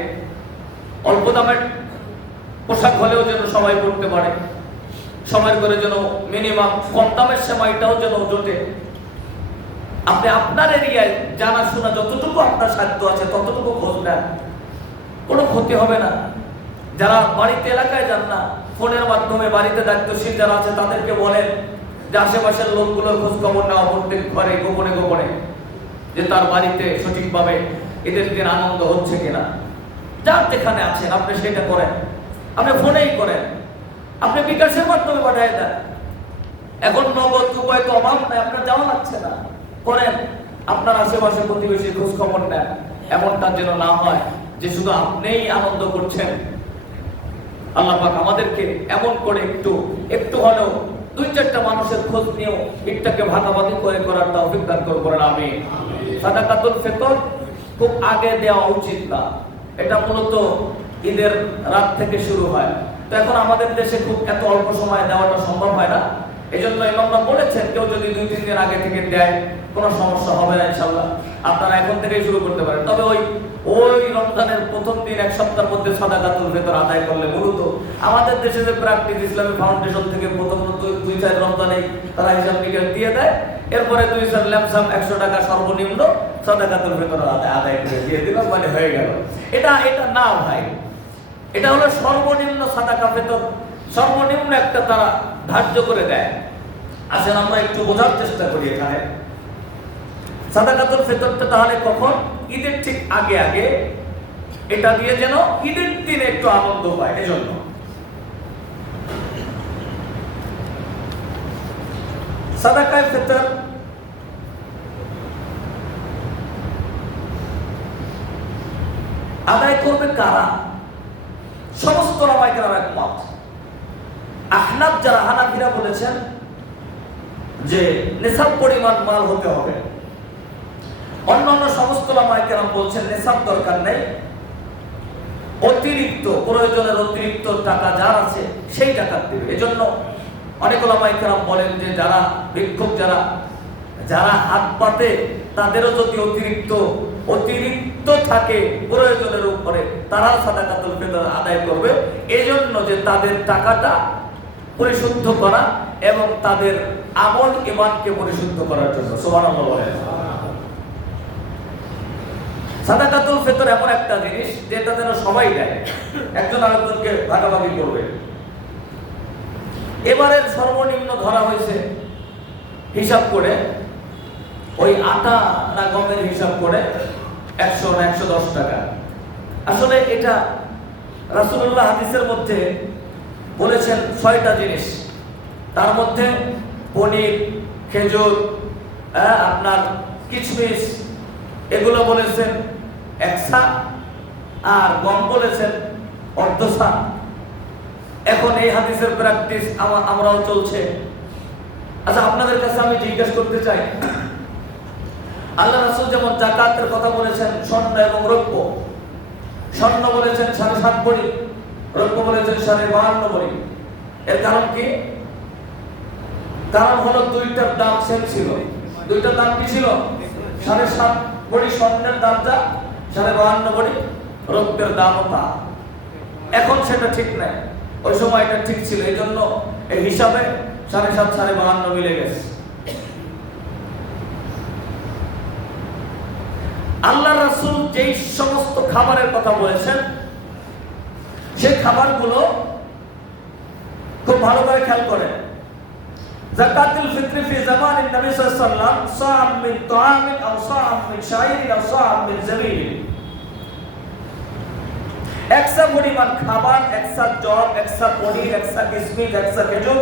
অল্প দামের পোশাক হলেও যেন সবাই পড়তে পারে, সবার করে যেন মিনিমাম কম দামের সেমাইটাও যেন জোটে। আপনি আপনার এরিয়ায় জানাশোনা যতটুকু আপনার সাধ্য আছে ততটুকু খোঁজ নেন, কোনো ক্ষতি হবে না। যারা বাড়িতে এলাকায় যান না, ফোনের মাধ্যমে বাড়িতে দায়িত্বশীল যারা আছে তাদেরকে বলেন যে আশেপাশের লোকগুলোর খোঁজ খবর নেওয়া, প্রত্যেক ঘরে গোপনে গোপনে, যে তার বাড়িতে সঠিকভাবে ঈদের দিন আনন্দ হচ্ছে কিনা। যার যেখানে আছেন আপনি সেটা করেন, আপনি ফোনেই করেন, আপনি বিকাশের মাধ্যমে পাঠিয়ে দেন। এখন নগদ উপায় তো অভাব নাই, আপনার যাওয়া লাগছে না, করেন। আপনার আশেপাশে প্রতিবেশী খোঁজ খবর নেন। এমনটা যেন না হয় যে শুধু আপনিই আনন্দ করছেন। আল্লাহ পাক আমাদেরকে এমন করে একটু হলেও দুই চারটা মানুষের খোঁজ নিয়েও ঈদটাকে ভাগাভাগি করে করার তৌফিক দান করুন। আমিন। সাদাকাতুল ফিতর খুব আগে দেওয়া উচিত না, এটা মূলত ঈদের রাত থেকে শুরু হয়। তো এখন আমাদের দেশে খুব এত অল্প সময়ে দেওয়াটা সম্ভব হয় না। এই জন্য ইমামরা বলেছেন কেউ যদি 2-3 দিন আগে থেকে দেয় কোনো সমস্যা হবে না ইনশাআল্লাহ, আপনারা এখন থেকেই শুরু করতে পারেন। তবে ওই রমজানের প্রথম দিন এক সপ্তাহের মধ্যে সাদাকাতুল ফিতর আদায় করলে, মূলত আমাদের দেশে যে প্র্যাকটিস ইসলামী ফাউন্ডেশন থেকে প্রথম 2-4 রমজানে তারা হিসাব নিকাশ দিয়ে দেয়, এরপরে 2-4 ল্যামসাম 100 টাকা সর্বনিম্ন সাদাকাতুল ফিতর আদায় করে দিয়ে দিলাম, মানে হয়ে গেল। এটা না ভাই, এটা হলো সর্বনিম্ন সাদাকা ফিতর, সর্বনিম্ন একটা তারা ধার্য করে দেয়। আসেন আমরা একটু বোঝার চেষ্টা করি এখানে সাদাকাতুল ফিতরটা তাহলে কখন? ঈদের ঠিক আগে আগে, এটা দিয়ে যেন ঈদের দিনে একটু আনন্দ পায়। এজন্য সাদাকায়ে ফিতর আদায় করবে কারা? সমস্ত ওলামায়ে কেরাম একমত। আহনাফ যারা, হানাফিরা বলেছেন যে নিসাব পরিমাণ মাল হতে হবে। অন্যান্য সমস্ত ওলামায়ে কেরাম বলছেন নিসাব দরকার নেই, অতিরিক্ত প্রয়োজনের অতিরিক্ত টাকা যার আছে সেই টাকা দেবে। এজন্য অনেক ওলামায়ে কেরাম বলেন যে যারা ভিক্ষুক যারা হাত পাতে তাদেরও যদি অতিরিক্ত থাকে প্রয়োজনের উপরে, তারা সাদাকাতুল ফিতর আদায় করবে। এজন্য যে তাদের টাকাটা পরিশুদ্ধ করা এবং তাদের আমল ঈমানকে পরিশুদ্ধ করার জন্য। সুবহানাল্লাহ বলেন। সাদাকাতুল ফিতর এমন একটা জিনিস যেটা যেন সবাই দেয়, একজন আরেকজনকে ভাগাভাগি করবে। এবারের সর্বনিম্ন ধরা হয়েছে হিসাব করে, ওই আটা না গমের হিসাব করে 100 না 110 টাকা। আসলে এটা রাসূলুল্লাহ হাদিসের মধ্যে বলেছেন 6টা জিনিস, তার মধ্যে পনির, খেজুর, আপনার কিশমিশ এগুলো বলেছেন 1 সা, আর গম বলেছেন অর্ধ সা। এখন এই হাদিসের প্র্যাকটিস আমরাও চলছে। আচ্ছা, আপনাদের কাছে আমি জিজ্ঞাসা করতে চাই, আল্লাহ রাসূল যেমন যাকাতের কথা বলেছেন স্বর্ণ এবং রৌপ্য, স্বর্ণ বলেছেন 7.5 ভরি, রৌপ্য বলেছেন 52.5 ভরি। এর কারণ কি? কারণ হলো দুইটার দাম সেম ছিল। দুইটার দাম কি ছিল? 7.5 ভরি স্বর্ণের দাম যা, 52.5 ভরি রৌপ্যের দামও তা। এখন সেটা ঠিক নাই, ওই সময় এটা ঠিক ছিল। এই জন্য এই হিসাবে 7.5 52 মিলে গেছে। আল্লাহ রাসূল যেই সমস্ত খাবারের কথা বলেছেন সেই খাবারগুলো খুব ভালো করে খেয়াল করেন। যাকাতুল ফিত্র ফি জামানিন নবী সাল্লাল্লাহু আলাইহি ওয়াসাল্লাম সা'ম মিন তুআমিন আও সা'ম মিন শাইরিন আও সা'ম মিন জাবিন। 100 পরিমাণ খাবার, 100 জব, 100 পনির, 100 কিশমিশ, 100 খেজুর,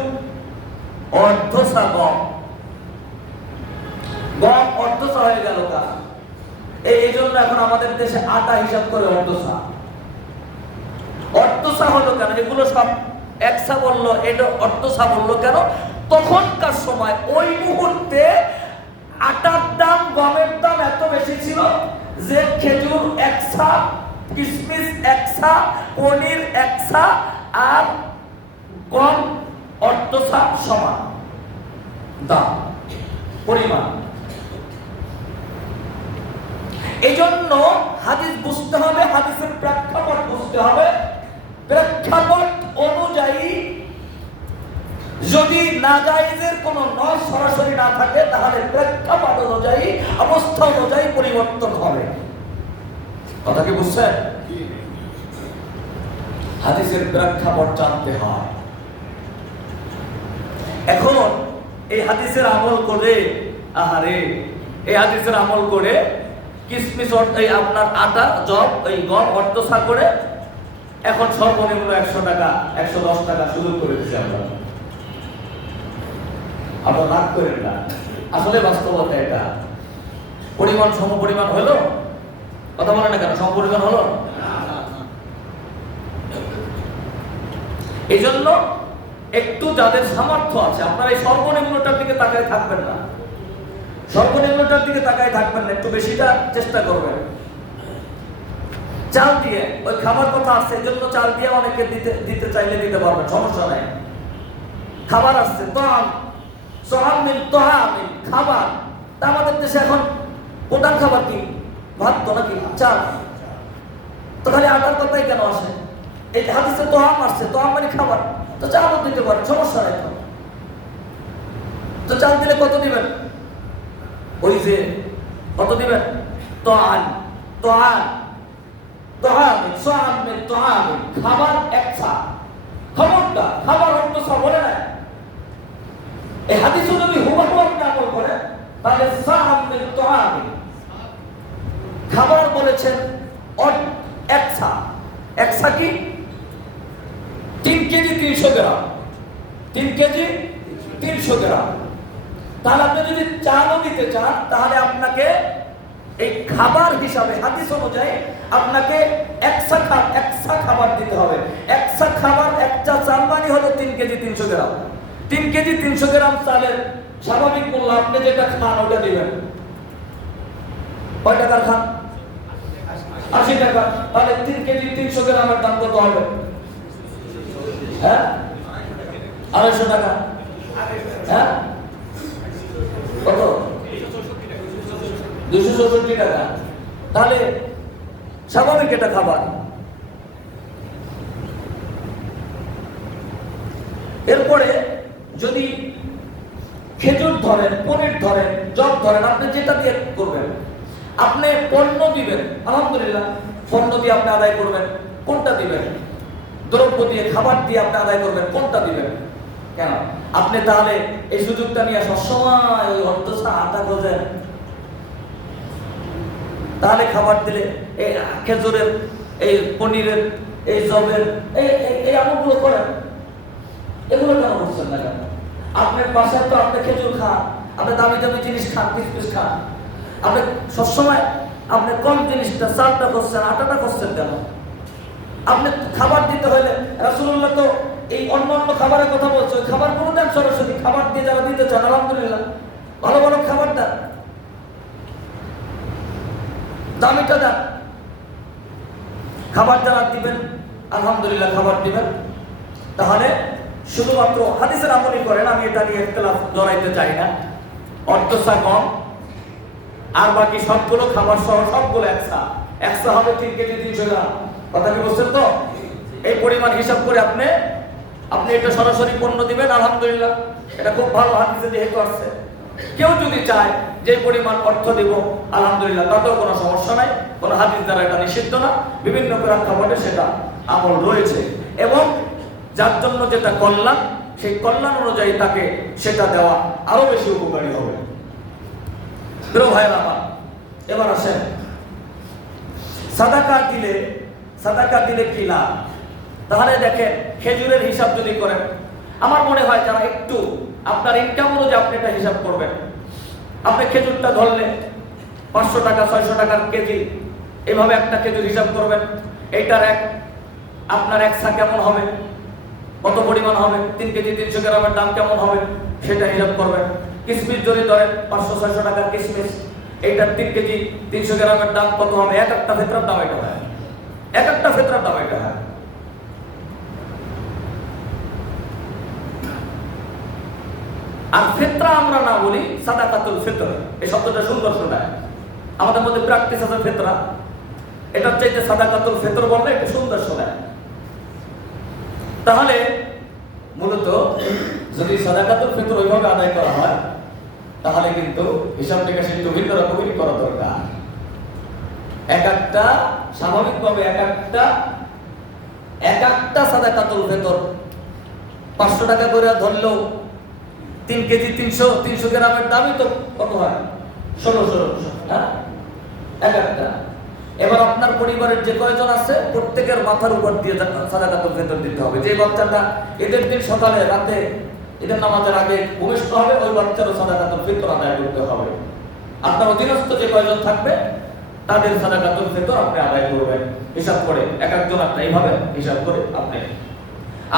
অর্ধ সা গম। গম অর্ধ সা হয়ে গেল কা। এই জন্য এখন আমাদের দেশে আটা হিসাব করে অর্ধ সা। অর্ধ সা হলো কেন? এগুলো সব 100 বললো, এটা অর্ধ সা বললো কেন? তখনকার সময় ওই মুহূর্তে আটার দাম, গমের দাম এত বেশি ছিল যে খেজুর 1 সা, কিশমিশ 1 সা, পনির 1 সা আর গম অর্ধ সা সমান দাম পরিমাণ। এজন্য হাদিস বুঝতে হবে, হাদিসের প্রেক্ষাপট বুঝতে হবে। প্রেক্ষাপট অনুযায়ী যদি নাজায়েজের কোনো নস সরাসরি না থাকে তাহলে প্রেক্ষাপট অনুযায়ী, অবস্থা অনুযায়ী পরিবর্তন হবে। কথা কি বুঝছেন? হাদিসের প্রেক্ষাপট জানতে হয়। এখন এই হাদিসের আমল করে, এই হাদিসের আমল করে কিশমিশ এই আপনার আটা, জব, এই গম অর্ধ সা করে এখন সর্বনিম্ন 100 টাকা 110 টাকা সুযোগ করে দিচ্ছি আমরা। আপনারা রাগ করেন না, আসলে বাস্তবতা এটা। পরিমাণ সমপরিমাণ হলো? কথা বলে না কেন? সমপরিমাণ হলো? এই জন্য একটু যাদের সামর্থ্য আছে, আপনারা এই সর্বনিম্নটার দিকে তাকায় থাকবেন না, সর্বনিম্নটার দিকে তাকায় থাকবেন না, একটু বেশিটা চেষ্টা করবেন। চাল দিয়ে ওই খাবার কথা আসছে, এই জন্য চাল দিয়ে অনেকে দিতে চাইলে দিতে পারবেন, সমস্যা নাই। খাবার আসছে, খাবার। তা আমাদের দেশে এখন প্রধান খাবার কি? ভাত তো নাকি? চাল। তো খালি আটার কথাই কেন আসে? এই হাদিসে তোহাম আসছে, তোহাম মানে খাবার, তো চালও দিতে পারেন, সমস্যা নাই। তো চাল দিলে কত দিবেন? ওই যে কত দিবেন? খাবার 1 সা। খবরটা খাবার অর্ধ সা বলে না। এই হাদিস যদি হুবহু আপনি আমল করেন তাহলে খাবার বলেছেন 1 সা। 1 সা কি? 3 কেজি 300 গ্রাম। 3 কেজি 300 গ্রাম। তাহলে আপনি যদি চালও দিতে চান তাহলে আপনাকে এই খাবার হিসাবে হাদিস অনুযায়ী আপনাকে 1 সা খাবার দিতে হবে। 1 সা খাবার, একটা চাল মানে হলো 3 কেজি 300 গ্রাম। 3 কেজি 300 গ্রাম চালের স্বাভাবিক মূল্য আপনি যেটা খান ওটা দিবেন। কয় টাকার খান? 80 টাকা, তাহলে 3 কেজি 300 গ্রামের দাম কত হবে? হ্যাঁ, 250 টাকা। হ্যাঁ, কত? 264 টাকা। তাহলে স্বাভাবিক এটা খাবার। এরপরে যদি খেজুর ধরেন, পনির ধরেন, জব ধরেন, আপনি যেটা দিয়ে করবেন, আপনি পণ্য দিবেন, আলহামদুলিল্লাহ, পণ্য দিয়ে আপনি আদায় করবেন, কোনটা দিবেন? দ্রব্য দিয়ে, খাবার দিয়ে আপনি আদায় করবেন, কোনটা দিবেন? কেন আপনি তাহলে এই সুযোগটা নিয়ে সবসময় ওই অর্ধসা আটা খোঁজেন? তাহলে খাবার দিলে এই খেজুরের, এই পনিরের, এই জবের, এই আমলগুলো করেন, এগুলো কেন করছেন না কেন? আপনার বাসায় তো আপনি খেজুর খান, আপনি দামি দামি জিনিস খান, পিস খান, আপনি সবসময় আপনি কম জিনিসটা, চালটা করছেন, আটাটা করছেন কেন? আপনি খাবার দিতে হলে রাসূলুল্লাহ তো এই অন্য অন্য খাবারের কথা বলছে, ওই খাবারগুলো দেন সরাসরি। খাবার দিয়ে যারা দিতে চান, আলহামদুলিল্লাহ, ভালো ভালো খাবার দেন, দামিটা দেন। খাবার যারা দিবেন, আলহামদুলিল্লাহ, খাবার দিবেন। তাহলে শুধুমাত্র হাদিসের আমলই করেন, আমি এটা নিয়ে ইখতিলাফ জড়াইতে চাই না। অর্ধসা কম, আর বাকি সবগুলো খাবার সহ সবগুলো একসা হবে 3 কেজি 300 গ্রাম। কথা কি বলছেন তো? এই পরিমাণ হিসাব করে আপনি এটা সরাসরি পণ্য দিবেন, আলহামদুলিল্লাহ, এটা খুব ভালো হাদিসে যেহেতু আসছে। কেউ যদি চায় যে পরিমাণ অর্থ দেব, আলহামদুলিল্লাহ, তাতেও কোনো সমস্যা নাই, কোনো হাদিস দ্বারা এটা নিষিদ্ধ না। বিভিন্ন প্রেক্ষাপটে সেটা আমল রয়েছে, এবং যার জন্য যেটা কল্যাণ, সেই কল্যাণ অনুযায়ী তাকে সেটা দেওয়া আরো বেশি উপকারী হবে। প্রিয় ভাইরা আমার, এবার আসেন সাদাকা দিলে কি লাভ? তাহলে দেখেন, খেজুরের হিসাব যদি করেন, আমার মনে হয় যারা একটু আপনার ইনকাম অনুযায়ী আপনি এটা হিসাব করবেন। আপনি খেজুরটা ধরলে 500 টাকা 600 টাকার কেজি, এইভাবে একটা খেজুর হিসাব করবেন। এইটার আপনার একসা কেমন হবে, কত পরিমাণ হবে, 3 কেজি 300 গ্রামের দাম কেমন হবে, সেটা হিসাব করবেন। কিশমিশ যদি ধরেন 500-600 টাকার কিশমিশ, এইটার 3 কেজি 300 গ্রামের দাম কত হবে? এক একটা ফেতরার দাম এটা হয়, এক একটা ফেতরার দাম এটা হয়। আর ফিতরা আমরা না বলি, সাদাকাতুল ফিতর, এই শব্দটা সুন্দর শোনায়। আমাদের মধ্যে প্র্যাকটিস আছে ফিতরা, এটার চাইতে সাদাকাতুল ফিতর বললে একটু সুন্দর শোনায়। তাহলে মূলত যদি সাদাকাতুল ফিতর ওইভাবে আদায় করা হয়, তাহলে কিন্তু হিসাব নিকাশ একটু ভিন্ন রকমেরই করা দরকার। এক একটা স্বাভাবিকভাবে এক একটা সাদাকাতুল ফিতর 500 টাকা করে ধরলেও 3 কেজি 300 গ্রামের দামই তো কত হয়? 1600। হ্যাঁ, এক একটা। এবার আপনার পরিবারের যে কয়জন আছে, প্রত্যেকের মাথার উপর দিয়ে সাদাকাতুল ফিতর দিতে হবে। যে বাচ্চাটা ঈদের দিন সকালে রাতে ঈদের নামাজের আগে ভূমিষ্ঠ হবে, ওই বাচ্চারও সাদাকাতুল ফিতর আদায় করতে হবে। আপনার অধীনস্থ যে কয়জন থাকবে, তাদের সাদাকাতুল ফিতর আপনি আদায় করবেন হিসাব করে। এক একজন আপনি এইভাবে হিসাব করে আপনি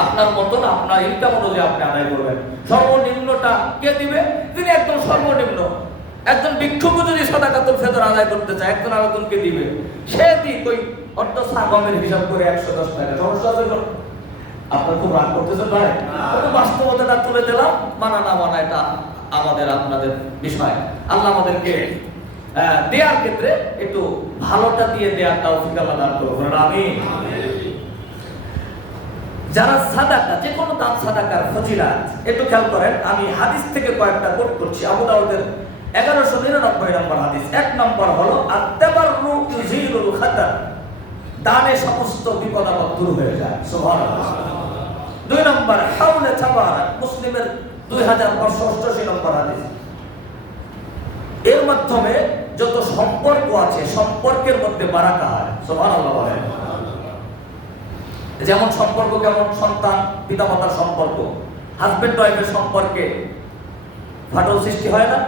আপনার মতন আপনার ইনকাম অনুযায়ী আপনি আদায় করবেন। সর্বনিম্নটা কে দিবে? তিনি একদম সর্বনিম্ন। একজন ভিক্ষুকও যদি সাদাকাতুল ফিতর আদায় করতে চায়, একজন আরেকজনকে দিবে, সে দিক ওই অর্ধসা গমের হিসাব করে 110 টাকা। সমস্যা আছে? আপনার খুব রাগ করতেছেন ভাই? বাস্তবতাটা তুলে দিলাম, মানা না মানা এটা আমাদের আপনাদের বিষয়। আল্লাহ আমাদেরকে দেওয়ার ক্ষেত্রে একটু ভালোটা দিয়ে দেওয়ার তৌফিক আল্লাহ দান করুন, আমিন। যারা সাদাকা, যে কোনো দান সাদাকার ফজিলত একটু খেয়াল করেন। আমি হাদিস থেকে কয়েকটা কোট করছি। আবু দাউদের 1199 নম্বর হাদিস। 1 নম্বর হলো আত-তাবাররু ইউজিলুল খাতার, দানে সমস্ত বিপদ আপদ দূর হয়ে যায়, সুবহানাল্লাহ। 2 নম্বর হাওলা তাবারাক, মুসলিমের 2588 নম্বর হাদিস। এর মাধ্যমে যত সম্পর্ক আছে, সম্পর্কের মধ্যে বারাকা হয়, সুবহানাল্লাহ বলেন। যেমন সম্পর্ক, কেমন? সন্তান পিতামাতার সম্পর্ক, হাজবেন্ড ওয়াইফের সম্পর্কে ফাটল সৃষ্টি হয় না?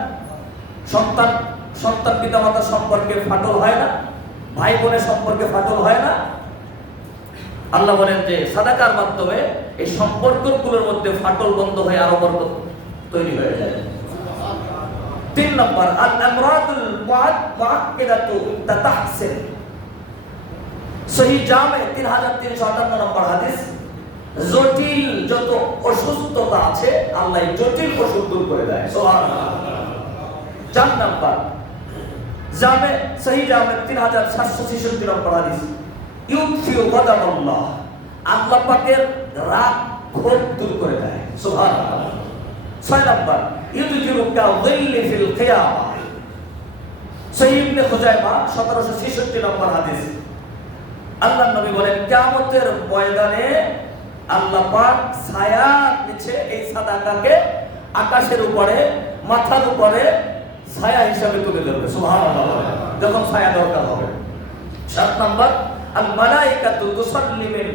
সন্তান পিতামাতার সম্পর্কে ফাটল হয় না? ভাই বোনের সম্পর্কে ফাটল হয় না? আল্লাহ বলেন যে সাদাকার মাধ্যমে এই সম্পর্কগুলোর মধ্যে ফাটল বন্ধ হয়ে আরো বরকত তৈরি হয়ে যায়। 3 নম্বর আল আমরাতুল মুআক্কিদাতু তাতাহসিন, সহিহ জামে 3358 নম্বর হাদিস, জটিল যত অসুস্থতা আছে আল্লাহ জটিল অসুখ দূর করে দেয়। সুবহানাল্লাহ। 4 নাম্বার জামে সহিহ জামে 3766 নম্বর হাদিস, ইউতফিউ গাদাবাল্লাহ, আল্লাহ পাকের রাগ ক্ষোভ দূর করে দেয়। সুবহানাল্লাহ। 6 নাম্বার ইউদজিরু কাযিল্লি ফিল কিয়ামা, সহিহ ইবনে খুজাইমা 1766 নম্বর হাদিস, আল্লাহর নবী বলেন কিয়ামতের ময়দানে আল্লাহ পাক ছায়ার নিচে এই সাদাকাকে আকাশের উপরে মাথার উপরে ছায়া হিসাবে তুলে ধরবে। সুবহানাল্লাহ। যখন ছায়া দরকার হবে। 7 নাম্বার আল মালাইকাতু তুসাল্লি মিন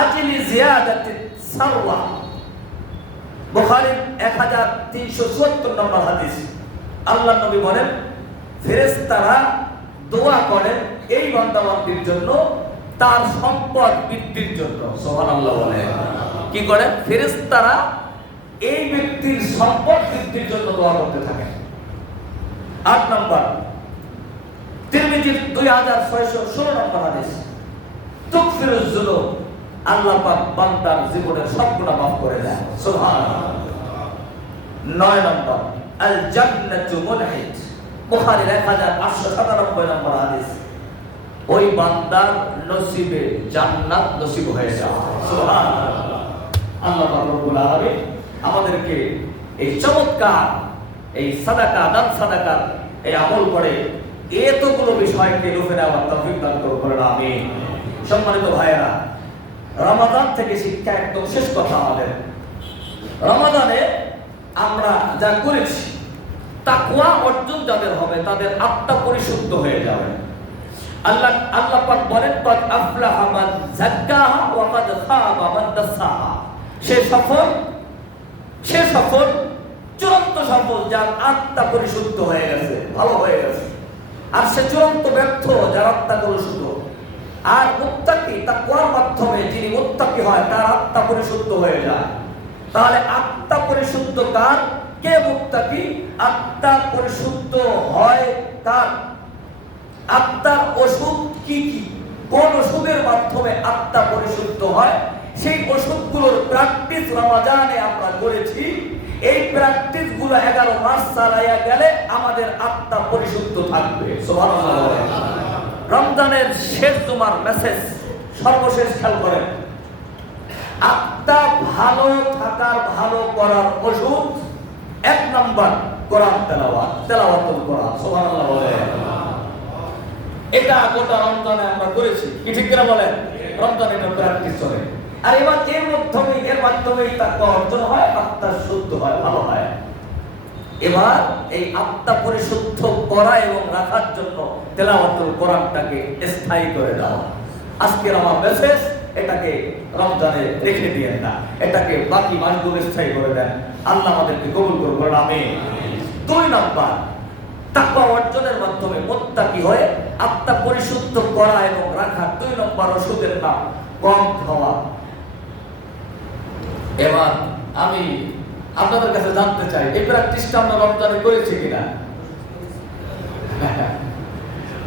আজলি জিয়াদাতি সারওয়া, বুখারী 1374 নম্বর হাদিস, আল্লাহর নবী বলেন ফেরেশতারা দোয়া করেন এই বান্দাবান্দির জন্য তার সম্পদ বৃদ্ধির জন্য। সুবহানাল্লাহ বলে কি করেন? ফেরেশতারা এই ব্যক্তির সম্পদ বৃদ্ধির জন্য দোয়া করতে থাকেন। 8 নাম্বার তিরমিজির 2616 নম্বর হাদিস, তুগফিরুজ যুনুব, আল্লাহ পাক বান্দার জীবনের সব গুনাহ মাফ করে দেয়। সুবহানাল্লাহ। 9 নম্বর আল জান্নাতু মুনহিত, বুখারীর 1897 নম্বর হাদিস, ওই বান্দার নসিবে জান্নাত নসিব হয়ে যায়। সুবহানাল্লাহ। আল্লাহ পাক রব্বুল আলামিন আমাদেরকে এই চমৎকার এই সাদাকা দান সাদাকার এই আমল করে এতগুলো বিষয়কে রূপে নেওয়ার তৌফিক দান করুন। আমিন। সম্মানিত ভাইয়েরা, রমাদান থেকে শিক্ষা একদম শেষ কথা আমাদের। রমাদানে আমরা যা করেছি তাকওয়া অর্জন যাদের হবে তাদের আত্মা পরিশুদ্ধ হয়ে যাবে। আল্লাহ পাক বলেন কদ আফলাহা মান যাক্কাহা ওয়া কদ খাবা মান দাসাহা, সে সফল চূড়ান্ত সফল যার আত্মা পরিশুদ্ধ হয়ে গেছে, ভালো হয়ে গেছে। আর সে চূড়ান্ত ব্যর্থ যার আত্মা পরিশুদ্ধ। আর মুত্তাকি তাকওয়ার মাধ্যমে যিনি মুত্তাকি হয় তার আত্মা পরিশুদ্ধ হয়ে যায়। তাহলে আত্মা পরিশুদ্ধ কার? কে মুত্তাকি? আত্মা পরিশুদ্ধ হয় কার? আত্মার ওষুধ কি কি? কোন ওষুধের মাধ্যমে আত্মা পরিশুদ্ধ হয়? সেই ওষুধগুলোর প্র্যাকটিস রমজানে আমরা করেছি। এই প্র্যাকটিস গুলো 11 মাস চালাইয়া গেলে আমাদের আত্মা পরিশুদ্ধ থাকবে। সুবহানাল্লাহ। রমজানের শেষ জুমার মেসেজ সর্বশেষ খেয়াল করেন, আত্মা ভালো থাকার ভালো করার ওষুধ 1 নাম্বার কোরআন তেলাওয়াতুল কোরআন। সুবহানাল্লাহ বলে এটা গোটা রমজানে আমরা করেছি, কি ঠিক করে বলেন? রমজানে এটা প্র্যাকটিস চলে। আর এবার এর মাধ্যমেই তাকওয়া অর্জন হয়, আত্মা শুদ্ধ হয়, ভালো হয়। এবার এই আত্মা পরিশুদ্ধ করা এবং রাখার জন্য তেলাওয়াতুল কোরআনটাকে স্থায়ী করে দাও। আজকের আমার মেসেজ, এটাকে রমজানে রেখে দিয়েন না, এটাকে বাকি মাসগুলো স্থায়ী করে দেন। আল্লাহ আমাদেরকে কবুল করুন। আমিন। 2 নাম্বার তাকওয়া অর্জনের মাধ্যমে মুত্তাকি হয়ে আত্মা পরিশুদ্ধ করা এবং রাখা 2 নম্বর ওষুধের নাম কম খাওয়া। এবার আমি আপনাদের কাছে জানতে চাই এই প্র্যাকটিসটা আমরা রমজানে করেছি কিনা?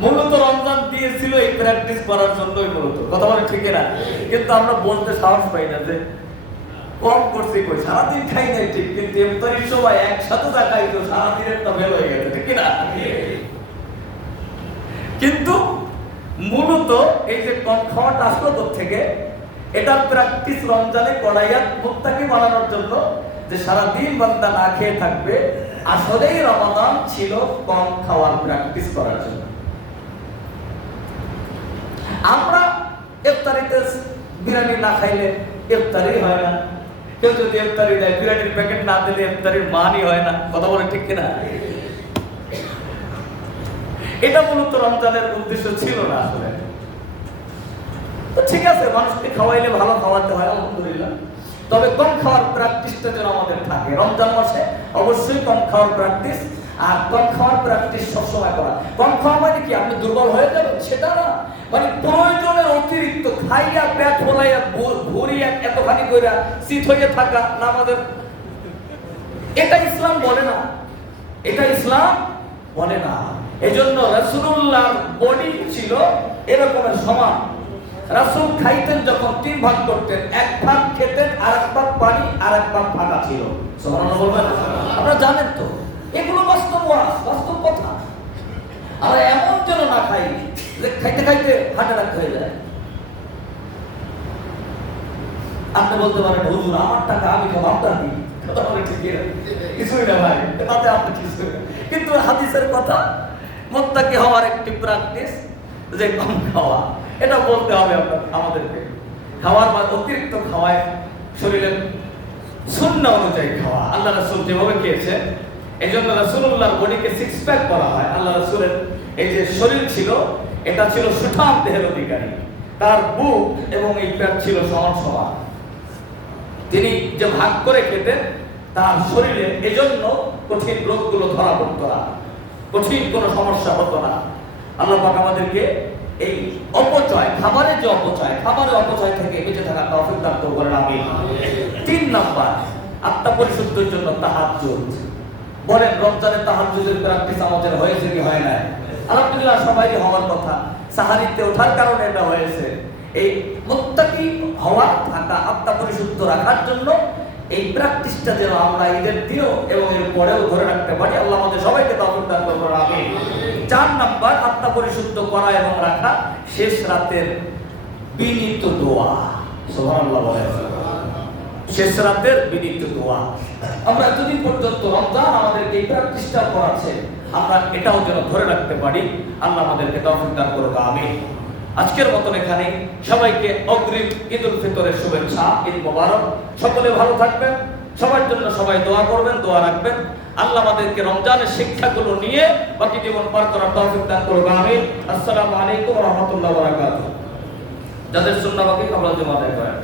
মূলত রমজান দিয়েছিল এই প্র্যাকটিস করার জন্যই, মূলত কথা বলে ঠিক না, কিন্তু আমরা বলতে সাহস পাই না যে কম করছি। কই সারাদিন খাই নাই ঠিক, কিন্তু ইফতারির সময় একসাথে যা খাই তো সারাদিনের তো ফেল হয়ে গেছে, ঠিক না? কিন্তু মূলত এই যে কম খাওয়াটা আসলো থেকে, এটা প্র্যাকটিস রমজানে করাইয়া মুত্তাকি বানানোর জন্য, যে সারাদিন বান্দা না খেয়ে থাকবে। আসলেই রমাদান ছিল কম খাওয়ার প্র্যাকটিস করার জন্য। আমরা ইফতারিতে বিরিয়ানি না খাইলে ইফতারি হয় না, কেউ যদি ইফতারি দেয় বিরিয়ানির প্যাকেট না দিলে ইফতারির মানই হয় না, কথা বলে ঠিক কিনা? এটা মূলত রমজানের উদ্দেশ্য ছিল না আসলে। তো ঠিক আছে, মানুষকে খাওয়াইলে ভালো খাওয়াতে হয়, আলহামদুলিল্লাহ। তবে কম খাওয়ার প্র্যাকটিসটা যেন আমাদের থাকে। রমজান মাসে অবশ্যই কম খাওয়ার প্র্যাকটিস, আর কম খাওয়ার প্র্যাকটিস সবসময় করা। কম খাওয়া মানে কি আপনি দুর্বল হয়ে যাবেন সেটা না, মানে প্রয়োজনের অতিরিক্ত খাইয়া পেট ফোলাইয়া ভরিয়া এতখানি কইরা শীত হয়ে থাকা না আমাদের, এটা ইসলাম বলে না, এটা ইসলাম বলে না। এজন্য রাসূলুল্লাহর বডি ছিল এরকমের সমান, রাসূল খাইতেন যখন 3 ভাগ করতেন, 1 ভাগ খেতেন, আরেক ভাগ পানি, আরেক ভাগ ফাঁকা ছিল। সুবহানাল্লাহ বলবেন? আপনারা জানেন তো, এগুলো বাস্তব ওয়াজ, বাস্তব কথা। আমরা এমন যেন না খাই যে খাইতে খাইতে হার্ট অ্যাটাক হয়ে যায়। আপনি বলতে পারেন, হুজুর আমার টাকা আমি খাবো, আপনার দিন। কথা বলে ঠিকই না, কিছুই না ভাই, তাতে আপনি কিছুই না। কিন্তু হাদিসের কথা, মুত্তাকি হওয়ার একটি প্র্যাকটিস যে কম খাওয়া, এটা বলতে হবে আমাদেরকে। খাওয়ার বা অতিরিক্ত খাওয়ায় শরীরের সুন্নাহ অনুযায়ী খাওয়া। আল্লাহ রাসূল যেভাবে খেয়েছেন, এই জন্য রাসূলুল্লাহর বডিকে 6 প্যাক করা হয়। আল্লাহ রাসূলের এই যে শরীর ছিল, এটা ছিল সুঠাম দেহের অধিকারী। তার বুক এবং এই পেট ছিল সমান সমান। তিনি যে ভাগ করে খেতেন, তার শরীরে এজন্য কঠিন রোগগুলো ধরা পড়তো না, কঠিন কোনো সমস্যা হতো না। আল্লাহ পাক আমাদেরকে এই অপচয়, খাবারের যে অপচয়, খাবারের অপচয় থেকে বেঁচে থাকার তৌফিক দান করুন, আমিন। 3 নাম্বার, আত্মা পরিশুদ্ধের জন্য তাহাজ্জুদ। বলেন, রমজানের তাহাজ্জুদের প্র্যাকটিস আমাদের হয়েছে কি হয় না? আলহামদুলিল্লাহ, সবারই হওয়ার কথা। সাহারিতে ওঠার কারণে এটা হয়েছে। এই মুত্তাকি হওয়া, থাকা, আত্মা পরিশুদ্ধ রাখার জন্য এই প্র্যাকটিসটা যেন আমরা ঈদের দিনও এবং এর পরেও ধরে রাখতে পারি। আল্লাহ আমাদের সবাইকে তৌফিক দান করুন, আমিন। 4 নাম্বার, আত্মা পরিশুদ্ধ করা এবং রাখা, শেষ রাতের বিনীত দোয়া। সুবহানাল্লাহ বলেন। শেষ রাতের বিনীত দোয়া। আমরা এতদিন পর্যন্ত রমজান আমাদেরকে এই প্র্যাকটিসটা করাচ্ছে, আমরা এটাও যেন ধরে রাখতে পারি। আল্লাহ আমাদেরকে তৌফিক দান করুন, আমিন। আজকের মতন এখানে সবাইকে অগ্রিম ঈদ উল ফিতরের শুভেচ্ছা, ঈদ মোবারক। সকলে ভালো থাকবেন, সবার জন্য সবাই দোয়া করবেন, দোয়া রাখবেন। আল্লাহ আমাদেরকে রমজানের শিক্ষাগুলো নিয়ে বাকি জীবন পার করার তৌফিক দান করুন, আমিন। আসসালামু আলাইকুম ওয়া রাহমাতুল্লাহি ওয়া বারাকাতুহু। যাদের সুন্নাহ বাকি কবল জমা দেয় করেন।